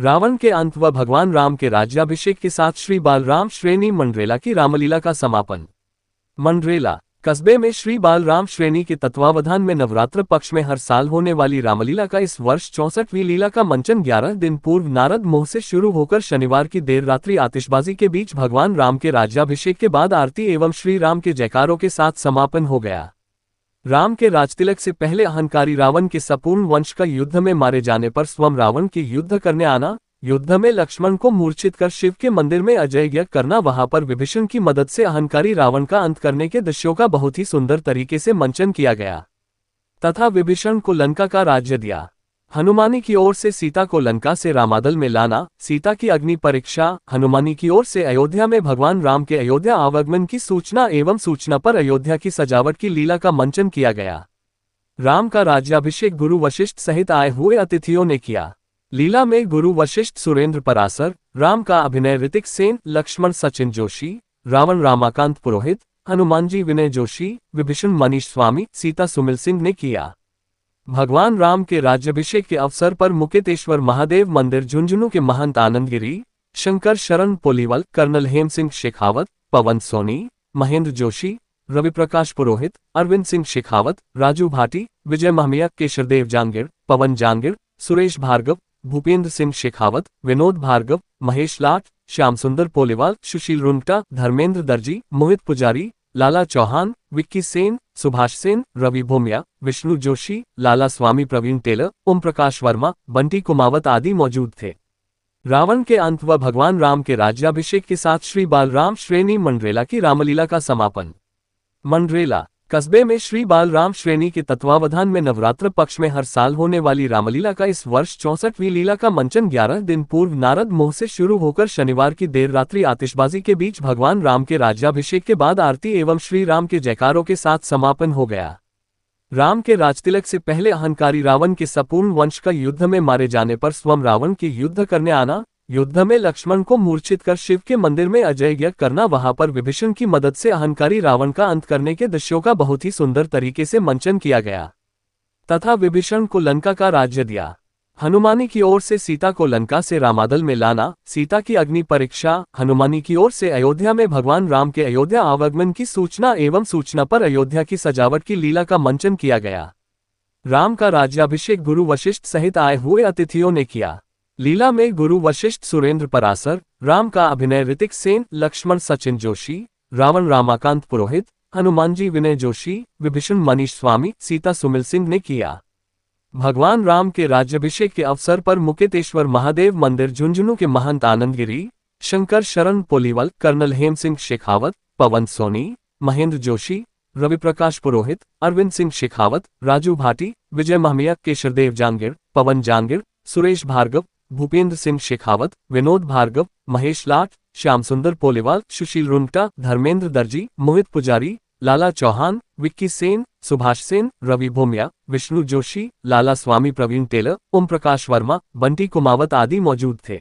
रावण के अंत व भगवान राम के राज्याभिषेक के साथ श्री बालराम श्रेणी मंडरेला की रामलीला का समापन। मंडरेला कस्बे में श्री बालराम श्रेणी के तत्वावधान में नवरात्र पक्ष में हर साल होने वाली रामलीला का इस वर्ष 64वीं लीला का मंचन 11 दिन पूर्व नारद मोह से शुरू होकर शनिवार की देर रात्रि आतिशबाजी के बीच भगवान राम के राज्याभिषेक के बाद आरती एवं श्री राम के जयकारों के साथ समापन हो गया। राम के राजतिलक से पहले अहंकारी रावण के संपूर्ण वंश का युद्ध में मारे जाने पर स्वयं रावण के युद्ध करने आना, युद्ध में लक्ष्मण को मूर्छित कर शिव के मंदिर में अजय यज्ञ करना, वहां पर विभीषण की मदद से अहंकारी रावण का अंत करने के दृश्यों का बहुत ही सुंदर तरीके से मंचन किया गया तथा विभीषण को लंका का राज्य दिया। हनुमानी की ओर से सीता को लंका से रामादल में लाना, सीता की अग्नि परीक्षा, हनुमानी की ओर से अयोध्या में भगवान राम के अयोध्या आवागमन की सूचना एवं सूचना पर अयोध्या की सजावट की लीला का मंचन किया गया। राम का राज्याभिषेक गुरु वशिष्ठ सहित आए हुए अतिथियों ने किया। लीला में गुरु वशिष्ठ सुरेंद्र परासर, राम का अभिनय ऋतिक सेन, लक्ष्मण सचिन जोशी, रावण रामाकांत पुरोहित, हनुमान जी विनय जोशी, विभीषण मनीष स्वामी, सीता सुमिल सिंह ने किया। भगवान राम के राज्याभिषेक के अवसर पर मुकेतेश्वर महादेव मंदिर झुंझुनू के महंत आनंद गिरी, शंकर शरण पोलीवाल, कर्नल हेम सिंह शेखावत, पवन सोनी, महेंद्र जोशी, रवि प्रकाश पुरोहित, अरविंद सिंह शेखावत, राजू भाटी, विजय महमिया, केशरदेव जांगिड़, पवन जांगिड़, सुरेश भार्गव, भूपेंद्र सिंह शेखावत, विनोद भार्गव, महेश लाट, श्याम सुंदर पोलीवाल, सुशील रुंगटा, धर्मेंद्र दर्जी, मोहित पुजारी, लाला चौहान, विक्की सेन, सुभाष सेन, रवि भोमिया, विष्णु जोशी, लाला स्वामी, प्रवीण टेलर, ओम प्रकाश वर्मा, बंटी कुमावत आदि मौजूद थे। रावण के अंत व भगवान राम के राज्याभिषेक के साथ श्री बालराम श्रेणी मंडरेला की रामलीला का समापन। मंडरेला कस्बे में श्री बालराम श्रेणी के तत्वावधान में नवरात्र पक्ष में हर साल होने वाली रामलीला का इस वर्ष 64वीं लीला का मंचन 11 दिन पूर्व नारद मोह से शुरू होकर शनिवार की देर रात्रि आतिशबाजी के बीच भगवान राम के राज्याभिषेक के बाद आरती एवं श्री राम के जयकारों के साथ समापन हो गया। राम के राजतिलक से पहले अहंकारी रावण के संपूर्ण वंश का युद्ध में मारे जाने पर स्वयं रावण के युद्ध करने आना, युद्ध में लक्ष्मण को मूर्छित कर शिव के मंदिर में अजय यज्ञ करना, वहां पर विभीषण की मदद से अहंकारी रावण का अंत करने के दृश्यों का बहुत ही सुंदर तरीके से मंचन किया गया तथा विभीषण को लंका का राज्य दिया। हनुमानी की ओर से सीता को लंका से रामादल में लाना, सीता की अग्नि परीक्षा, हनुमानी की ओर से अयोध्या में भगवान राम के अयोध्या आवागमन की सूचना एवं सूचना पर अयोध्या की सजावट की लीला का मंचन किया गया। राम का राज्याभिषेक गुरु वशिष्ठ सहित आए हुए अतिथियों ने किया। लीला में गुरु वशिष्ठ सुरेंद्र परासर, राम का अभिनय ऋतिक सेन, लक्ष्मण सचिन जोशी, रावण रामाकांत पुरोहित, हनुमान जी विनय जोशी, विभीषण मनीष स्वामी, सीता सुमिल सिंह ने किया। भगवान राम के राज्याभिषेक के अवसर पर मुकेतेश्वर महादेव मंदिर झुंझुनू के महंत आनंद गिरी, शंकर शरण पोलीवाल, कर्नल हेम सिंह शेखावत, पवन सोनी, महेंद्र जोशी, रवि प्रकाश पुरोहित, अरविंद सिंह शेखावत, राजू भाटी, विजय महमिया, केशरदेव जांगिड़, पवन जांगिड़, सुरेश भार्गव, भूपेंद्र सिंह शेखावत, विनोद भार्गव, महेश लाट, श्याम सुंदर पोलीवाल, सुशील रुंगटा, धर्मेंद्र दर्जी, मोहित पुजारी, लाला चौहान, विक्की सेन, सुभाष सेन, रवि भोमिया, विष्णु जोशी, लाला स्वामी, प्रवीण टेलर, ओम प्रकाश वर्मा, बंटी कुमावत आदि मौजूद थे।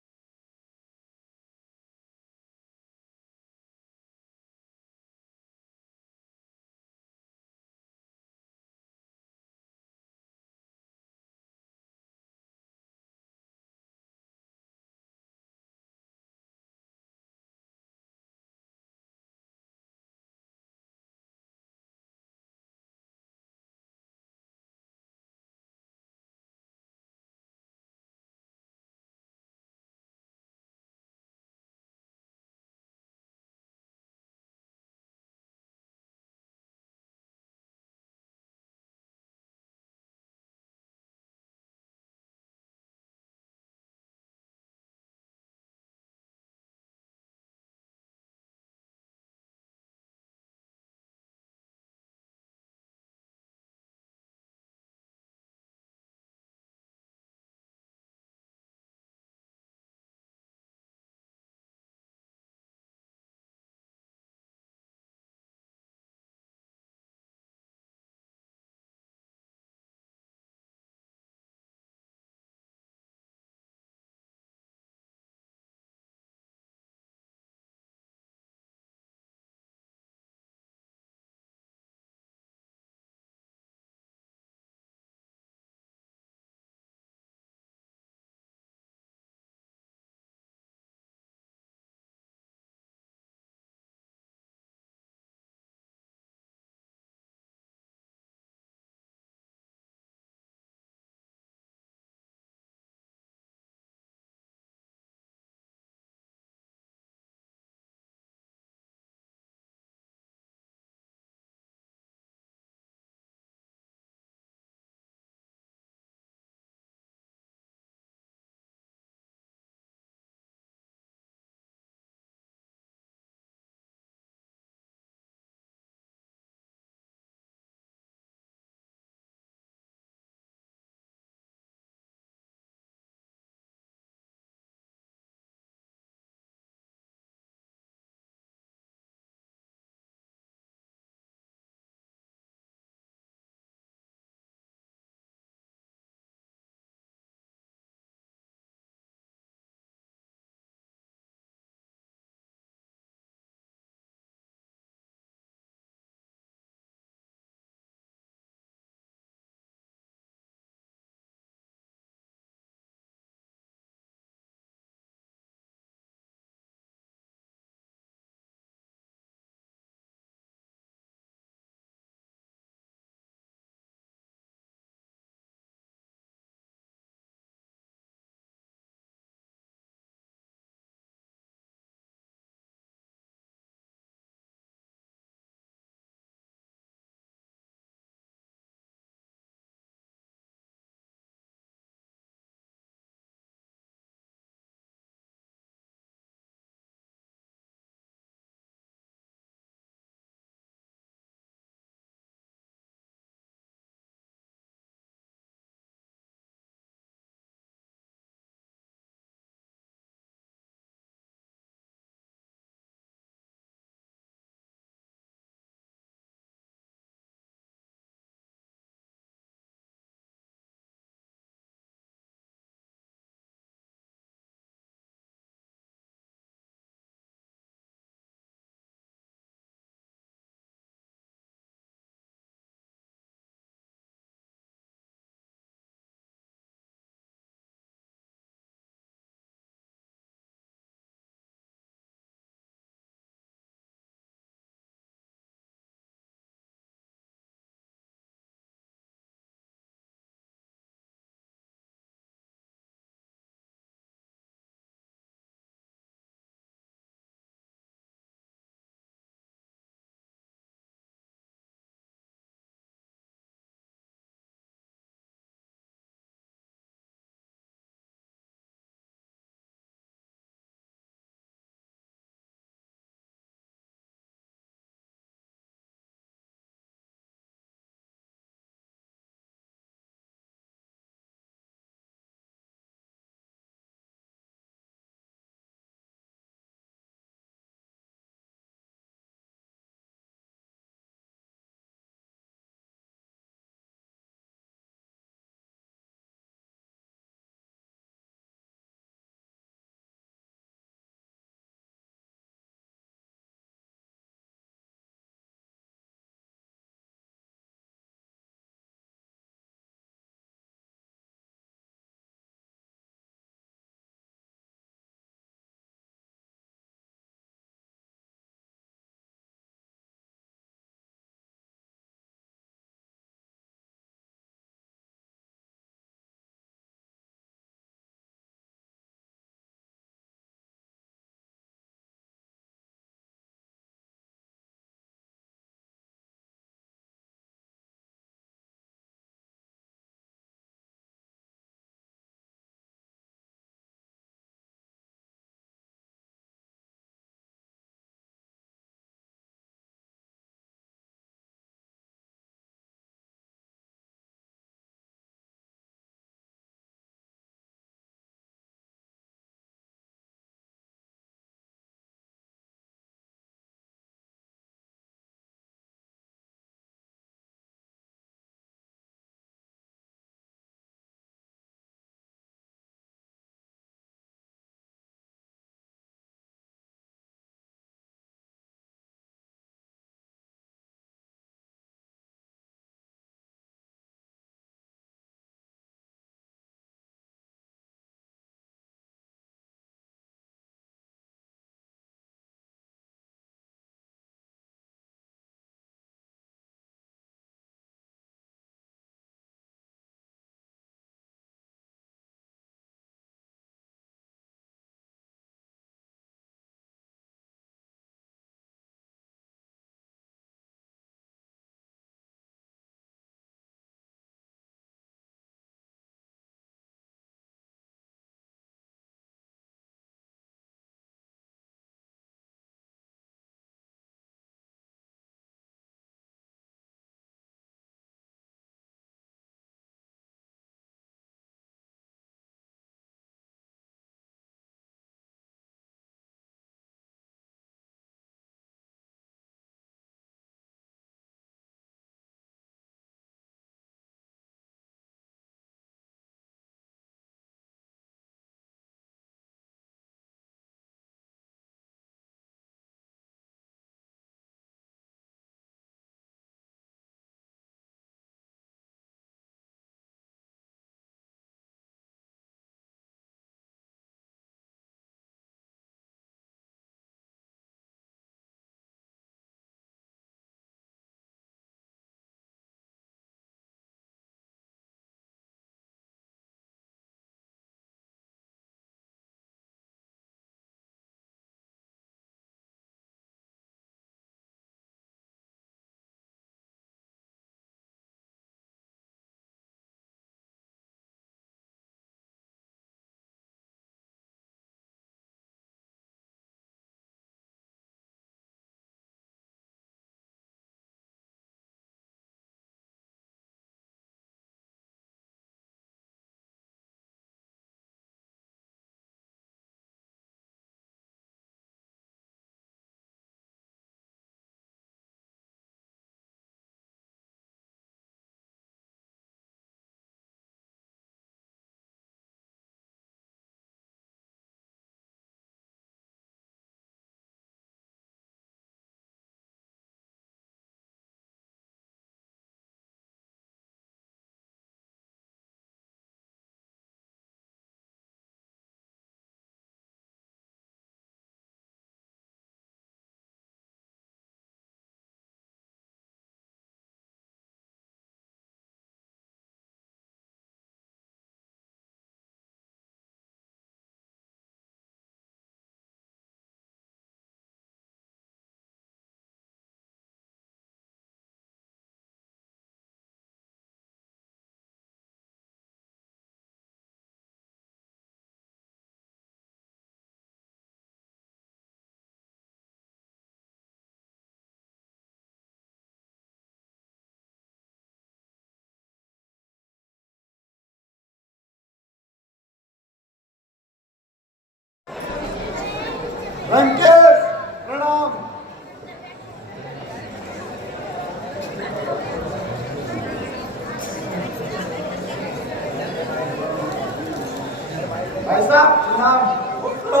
भाई साहब प्रणाम। उठो।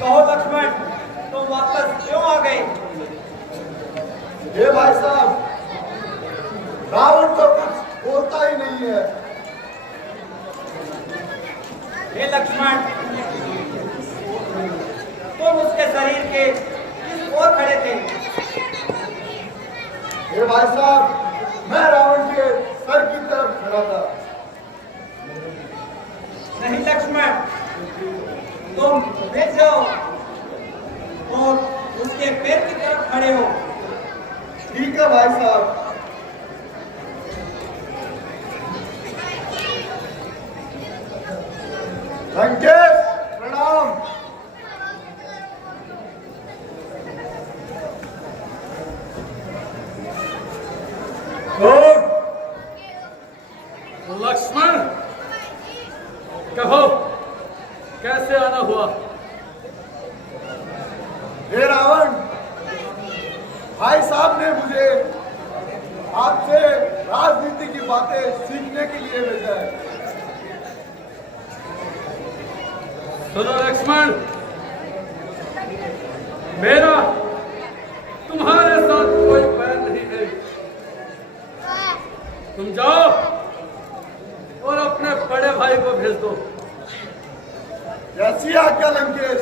कहो लक्ष्मण, तुम वापस क्यों आ गए? ये भाई साहब, रावण तो कुछ बोलता ही नहीं है। हे लक्ष्मण, तुम उसके शरीर के किस ओर खड़े थे? ये भाई साहब, मैं रावण के सर की तरफ खड़ा था। नहीं लक्ष्मण, तुम बैठ जाओ और उसके पैर की तरफ खड़े हो। ठीक है भाई साहब। लंकेश प्रणाम। लक्ष्मण, कहो कैसे आना हुआ? हे रावण, भाई साहब ने मुझे आपसे राजनीति की बातें सीखने के लिए भेजा है। सुनो लक्ष्मण, मेरा तुम्हारे साथ कोई बैर नहीं है। तुम जाओ और अपने बड़े भाई को भेज दो। जैसी आज्ञा लंकेश।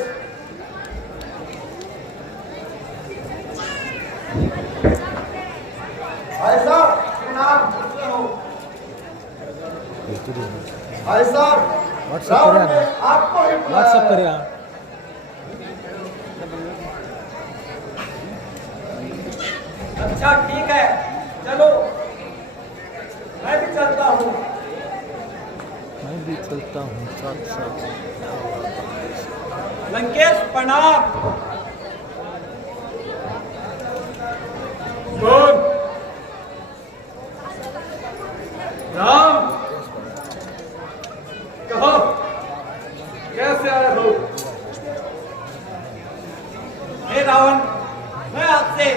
भाई साहब प्रणाम। भाई साहब, रावण ने आपको ही बुलाया है। अच्छा ठीक है, चलो मैं भी चलता हूँ। मैं भी चलता हूँ साथ साथ। लंकेश प्रणाम। कौन? राम, कहो कैसे आए हो? हे रावण, मैं आपसे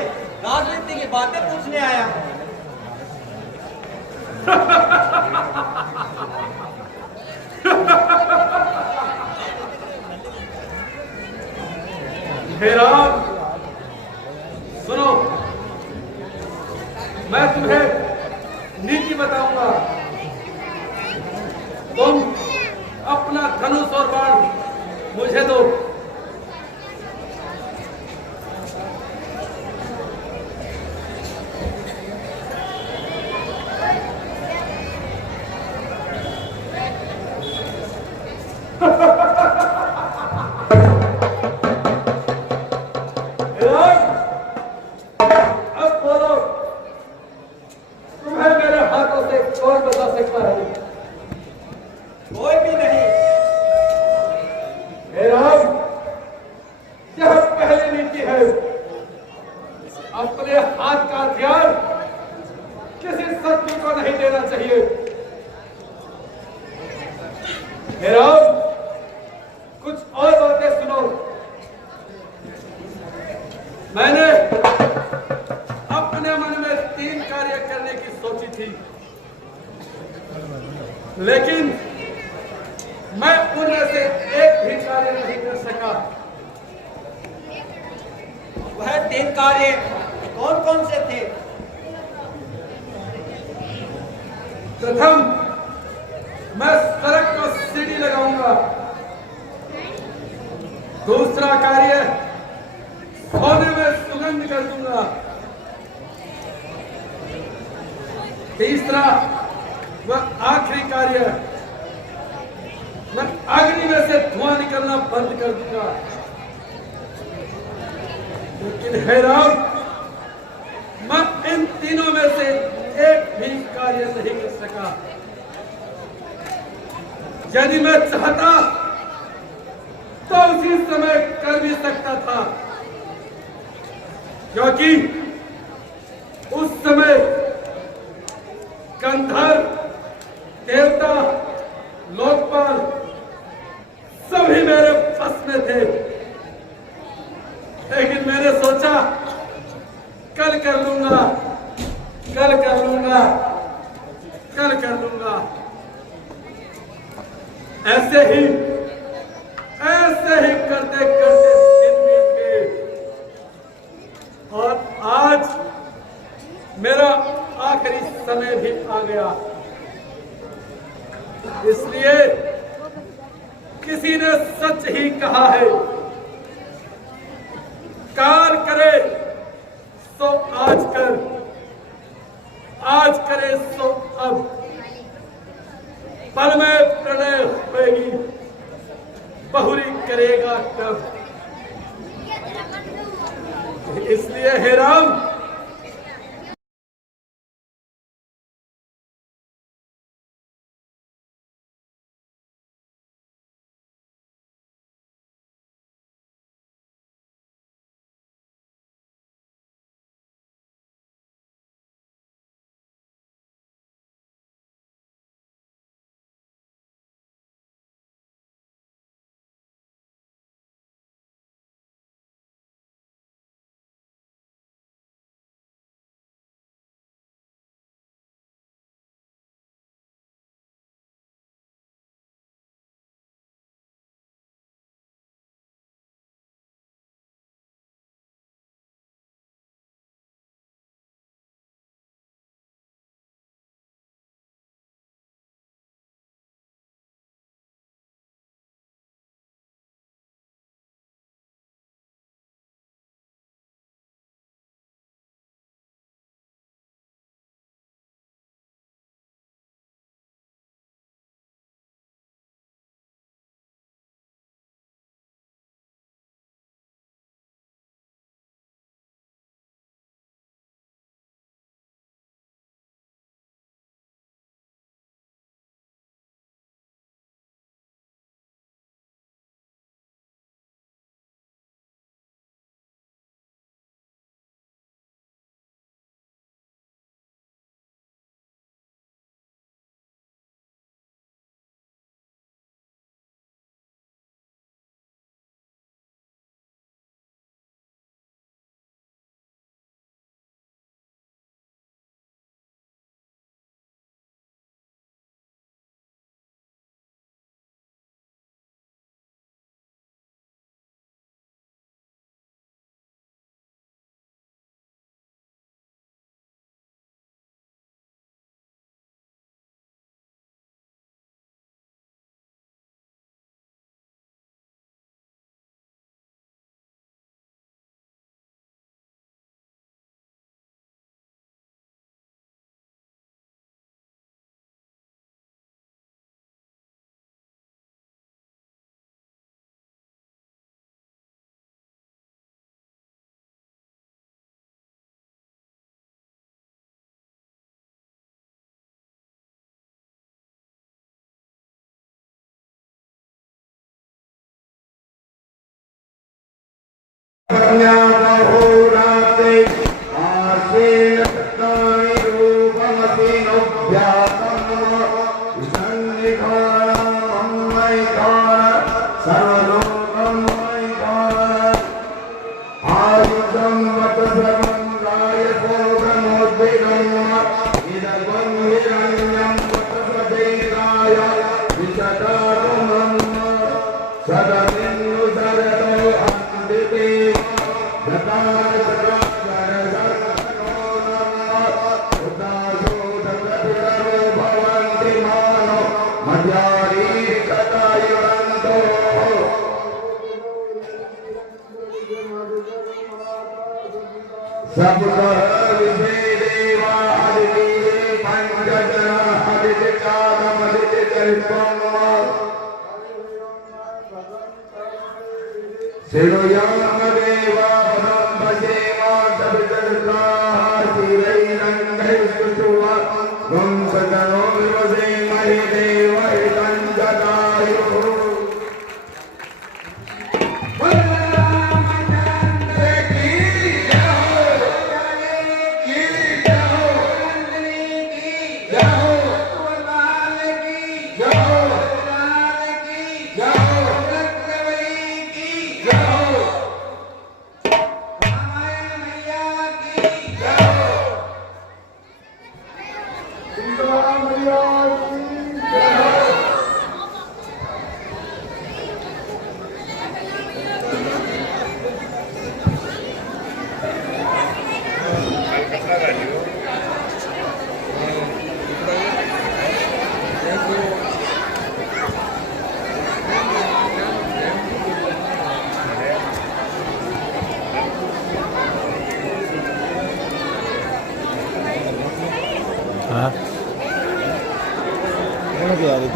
राजनीति की बातें पूछने आया हूँ। हे राम, सुनो, मैं तुम्हें नीति बताऊंगा। तुम अपना धनुष और बाण मुझे दो। अब बोलो, तुम्हें मेरे हाथों से कौन बचा सकता है? कोई भी नहीं। हे राम, यह पहली नीति है। अपने हाथ का हथियार किसी शत्रु को नहीं देना चाहिए। हे राम, कुछ और बातें सुनो। मैंने अपने मन में 3 कार्य करने की सोची थी, लेकिन मैं उनमें से एक भी कार्य नहीं कर सका। वह 3 कार्य कौन कौन से थे? प्रथम, मैं सड़क को सीढ़ी लगाऊंगा। दूसरा कार्य, सोने में सुगंध कर दूंगा। तीसरा व आखिरी कार्य, मैं अग्नि में से धुआं निकलना बंद कर दूंगा। लेकिन हे राम, मैं इन तीनों में से एक भी कार्य नहीं कर सका। यदि मैं चाहता तो उसी समय कर भी सकता था, क्योंकि उस समय गंधर्व, देवता, लोकपाल सभी मेरे बस में थे। लेकिन मैंने सोचा कल कर लूंगा, कल कर लूंगा, कल कर लूंगा। ऐसे ही करते करते दिन बीत गए और आज मेरा आखिरी समय भी आ गया। इसलिए किसी ने सच ही कहा है, कार करे सो आज कर, आज करे सो अब, पल में प्रलय होगी, बहुरी करेगा कब। इसलिए हे राम,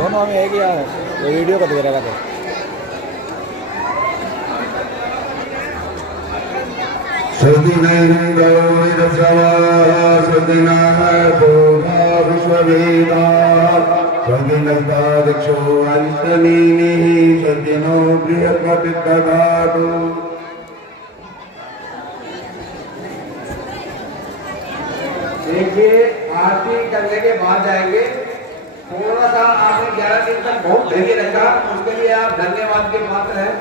दोनों में एक ही यार वो वीडियो को दे रहा था देखिए आरती करने के बाद जाएंगे। थोड़ा सा आपने 11 दिन तक बहुत धैर्य रखा, उसके लिए आप धन्यवाद के पात्र हैं।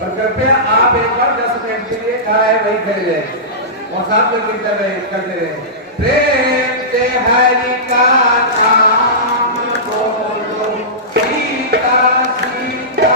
और कृपया आप एक बार 10 मिनट के लिए कहा है वही खड़े रहे और साथ में कीर्तन करते रहे। प्रेम से हरि का नाम बोलो, सीता सीता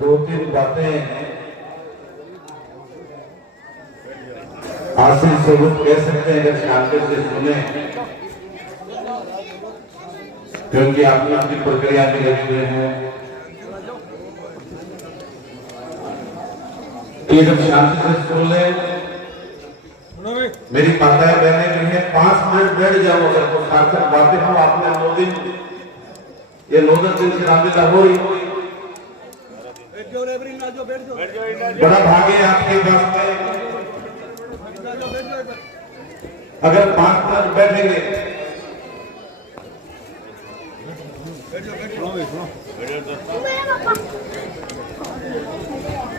दो तीन बातें आशीष स्वरूप कह सकते हैं अगर शांति से सुने, क्योंकि आप लोग की प्रक्रिया में लगे हुए हैं कि जब शांति से सुन ले। मेरी माताएं बहनें कही है 5 मिनट बैठ जाओ, अगर तो सार्थक बातें हो। आपने 9 दिन ये 9 दिन से रामलीला हो रही, बड़ा भाग्य आपके पास में अगर 5 मिनट बैठेंगे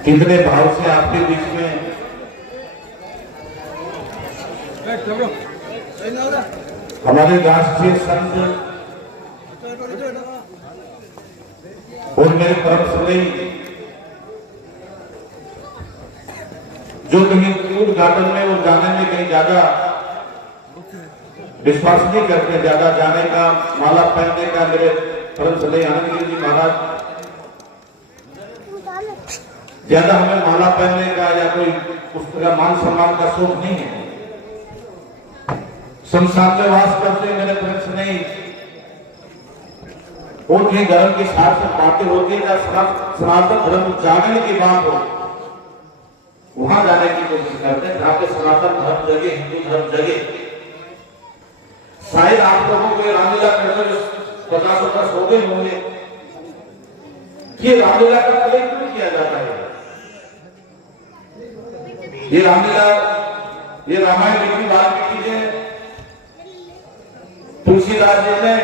कितने भाव से आपके बीच में हमारे राष्ट्रीय संत और मेरे परम सुनई जो कहीं दूर गार्डन में वो जाने में कहीं ज्यादा विश्वास नहीं करते, ज्यादा जाने का, माला पहनने का, मेरे परम सुनई आनंद गिरी जी महाराज ज्यादा हमें माला पहनने का या कोई उस तरह मान सम्मान का शौक नहीं है। संसार में वास करते मेरे परम सुनई और कहीं धर्म की साथ से बातें होती है, सनातन धर्म जागने की बात हो, वहां जाने की कोशिश करते हैं जहां पे सनातन धर्म जगे, हिंदू धर्म जगे। शायद आप लोगों को रामलीला करने 50 हो गए होंगे कि रामलीला का प्ले क्यों किया जाता है। ये रामलीला, ये रामायण लिखी वाल्मीकि जी ने, तुलसीदास जी ने,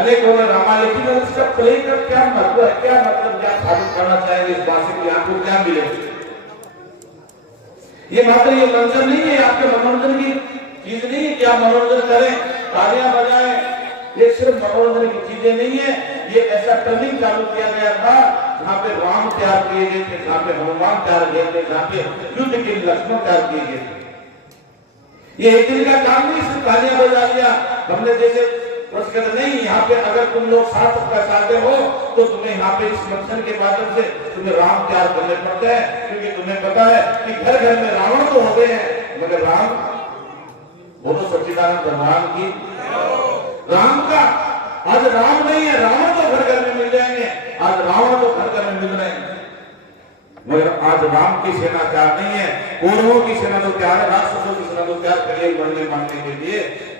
अनेकों ने रामायण लिखी है। उसका प्ले का क्या मतलब है, क्या मतलब क्या साबित करना चाहेंगे इस बात से कि आपको क्या मिलेगा। ये मात्र ये मनोरंजन नहीं है, आपके मनोरंजन की चीज नहीं है कि आप मनोरंजन करें, तालियां बजाएं, ये सिर्फ मनोरंजन की चीजें नहीं है। ये ऐसा ट्रेनिंग चालू किया गया था जहाँ पे राम तैयार किए गए थे, जहाँ पे हनुमान तैयार किए थे, जहाँ पे युद्ध के लक्ष्मण तैयार किए गए थे। ये एक दिन का काम नहीं, सिर्फ तालियां बजा लिया हमने जैसे नहीं। यहाँ पे अगर तुम लोग साथ सबका चाहते हो तो तुम्हें यहाँ पे इस मंचन के माध्यम से तुम्हें राम तैयार करने पड़ते हैं, क्योंकि तुम्हें पता है कि घर घर में रावण तो होते हैं मगर राम बोलो सच्चिदानंद भगवान की राम का आज राम नहीं है, रावण तो घर घर में मिल जाएंगे, आज रावण तो घर घर में मिल रहे हैं मगर आज राम की सेना तैयार नहीं है। कौरवों की सेना तो तैयार है, राक्षसों की सेना तो तैयार करिए बढ़ने मानने के लिए,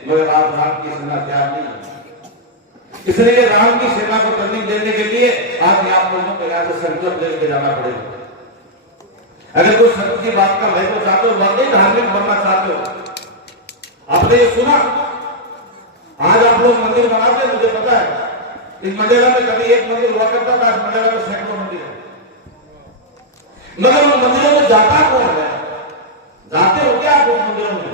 मगर आज राम की सेना तैयार नहीं है। इसलिए राम की सेना को ट्रेनिंग देने के लिए आज आप लोगों को यहाँ से संकल्प लेके जाना पड़ेगा। अगर कोई संत की बात का महत्व चाहते हो, वाकई धार्मिक बनना चाहते हो, आपने ये सुना आज आप लोग मंदिर बनाते हैं, मुझे पता है इस मंदिर में कभी एक मंदिर हुआ करता था, आज मंदिर में सैकड़ों मंदिर है, मगर उन मंदिरों में जाता कौन है? जाते हो क्या आप उन मंदिरों में?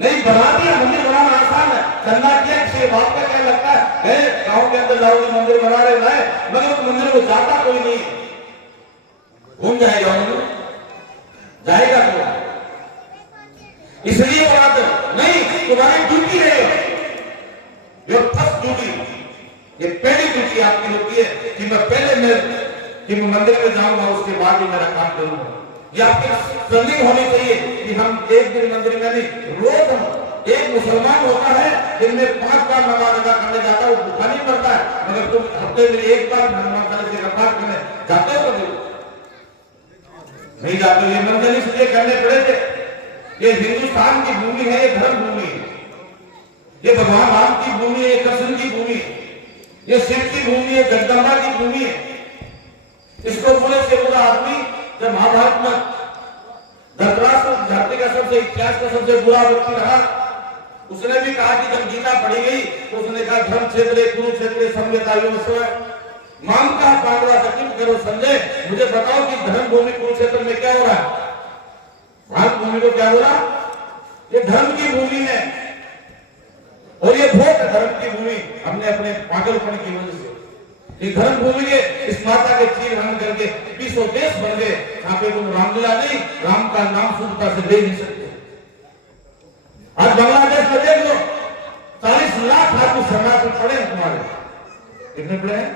नहीं, बना दिया मंदिर बनाना आसान है, चलना क्या किसी बात का क्या लगता है गांव के अंदर जाओगे मंदिर बना रहे हैं, मगर उस मंदिर में जाता कोई नहीं, घूम जाएगा मंदिर, जाएगा कौन? इसलिए बनाते नहीं, तुम्हारी ड्यूटी है, योर फर्स्ट ड्यूटी, ये पहली ड्यूटी आपकी होती है कि मैं पहले कि मैं मंदिर में जाऊंगा, उसके बाद ही मेरा काम करूंगा। ये आपकी ट्रेनिंग होनी चाहिए कि हम एक दिन मंदिर में नहीं, रोज हम एक मुसलमान होता है दिन में 5 बार नमाज अदा करने जाता है, वो भूखा नहीं पड़ता है, मगर तुम हफ्ते में एक बार नमाज से नमाज करने जाते हो कभी नहीं जाते। ये मंदिर इसलिए करने पड़े थे, ये हिंदुस्तान की भूमि है, ये धर्म भूमि है, ये भगवान राम की भूमि है, कृष्ण की भूमि है, ये शिव की भूमि है, जगदम्बा की भूमि है। इसको बुरे से बुरा आदमी जब महाभारत में धृतराष्ट्र धरती का सबसे इतिहास का सबसे बुरा व्यक्ति रहा, उसने भी कहा कि जब गीता पढ़ी गई तो उसने कहा धर्म क्षेत्र कुरुक्षेत्र संवेदायों मांग का पांडवा सचिव करो संजय, मुझे बताओ कि धर्म भूमि कुरुक्षेत्र में क्या हो रहा है? भारत भूमि को क्या हो रहा? ये धर्म की भूमि है और ये भोग धर्म की भूमि, हमने अपने पागलपन की वजह से इस धर्म भूमि के इस माता के चीर हरण करके 20 देश बन गए, यहाँ पे तुम रामलीला नहीं, राम का नाम शुद्धता से ले नहीं सकते। आज बांग्लादेश में देख लो 40 लाख आदमी शरणार्थी पड़े हैं तुम्हारे, कितने पड़े हैं?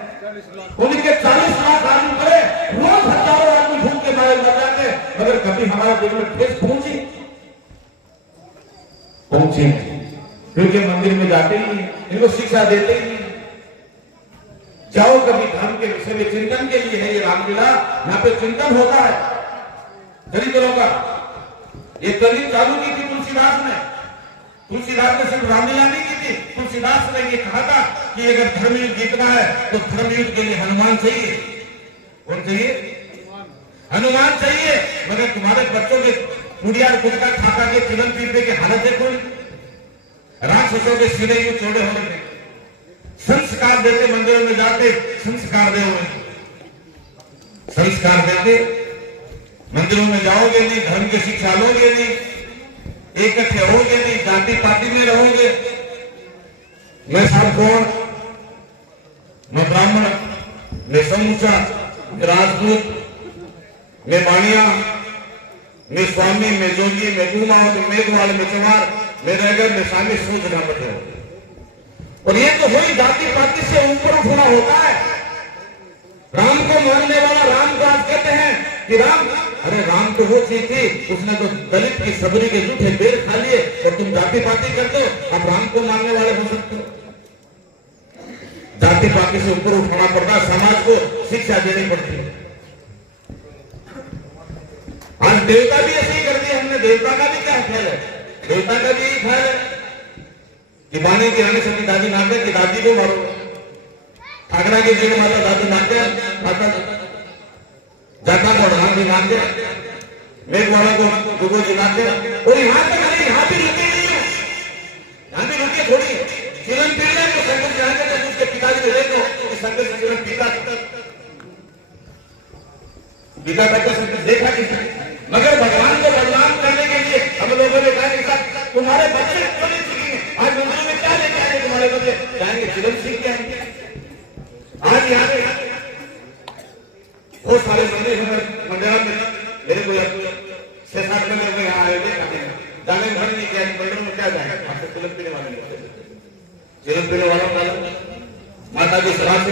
उनके 40 लाख आदमी पड़े, रोज हजारों आदमी भूख के मारे मर जाते हैं, मगर कभी हमारे दिल में ठेस पहुंची क्योंकि मंदिर में जाते ही नहीं, इनको शिक्षा देते ही नहीं। जाओ कभी धर्म के विषय में चिंतन के लिए है ये रामलीला, यहाँ पे चिंतन होता है दलितों का। ये दलित चालू की थी तुलसीदास ने, तुलसीदास ने सिर्फ रामलीला नहीं की थी, तुलसीदास ने ये कहा था कि अगर धर्मयुद्ध जीतना है तो धर्मयुद्ध के लिए हनुमान चाहिए। कौन चाहिए? हनुमान चाहिए। मगर तुम्हारे बच्चों के पुड़िया और गुटखा खा के चिलम पीपे की हालत देखो, राक्षसों के सीने यूं चौड़े हो रहे, संस्कार देते मंदिरों में जाते, संस्कार दे हुए, संस्कार देते मंदिरों में जाओगे नहीं, धर्म की शिक्षा लोगे नहीं, इकट्ठे होगे नहीं, जाति पाति में रहोगे। मैं साहब कौन, मैं ब्राह्मण, मैं समूचा, मैं राजपूत, मैं मानिया, मैं स्वामी, मैं जोगी, मैं कुमार, मैं मेघवाल, मैं चमार, मैं रैगर, मैं स्वामी, सोच ना बचे। और ये तो वही जाति पाति से ऊपर उठना होता है। राम को मानने वाला राम को आप कहते हैं कि राम, अरे राम तो वो चीज थी, उसने तो दलित की सबरी के जूठे बेर खा लिए और तुम जाति पाति करते हो, आप राम को मानने वाले हो सकते हो? जाति पाति से ऊपर उठाना पड़ता, समाज को शिक्षा देनी पड़ती है। आज देवता भी ऐसे ही कर दिया हमने, देवता का भी क्या ख्याल है? देवता का भी यही ख्याल है कि बाने की रानी सबकी दादी नाते कि दादी को मारो, ठाकरा की जगह माता दादी नाते, माता जाता को ढाल भी नाते, मेघवाला को दुगो जी नाते। और यहाँ तक अरे यहाँ भी रुके नहीं है, यहाँ भी रुके थोड़ी, चिरन पीड़े को संगत जाने तक उसके पिताजी ने देखो कि संगत से चिरन पीता पिता तक संगत देखा किसी, मगर भगवान को बदनाम करने के लिए हम लोगों ने कहा कि तुम्हारे बच्चे क्यों नहीं सीखेंगे? आज मंदिर में क्या लेके आएंगे तुम्हारे बच्चे? जाएंगे चिरन सीख के आएंगे। आज यहाँ पे बहुत सारे मंदिर मंदिर में मेरे को 6-7 मंदिर में यहाँ आए थे, जाने भर नहीं किया, मंदिरों में क्या जाएगा? आपसे चिरन पीने वाले नहीं, चिरन पीने वाला माता जी श्राद्ध से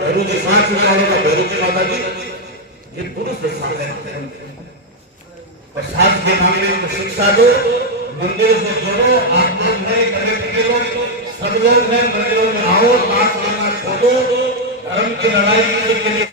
भैरू जी श्राद्ध करने वालों का भैरू जी माता जी ये पुरुष है। और शास्त्र के मामले में शिक्षा दो, मंदिर से जोड़ो, आप लोग नए कमेटी के लोग सब लोग नए मंदिरों में आओ, बात करना छोड़ो, धर्म की लड़ाई के लिए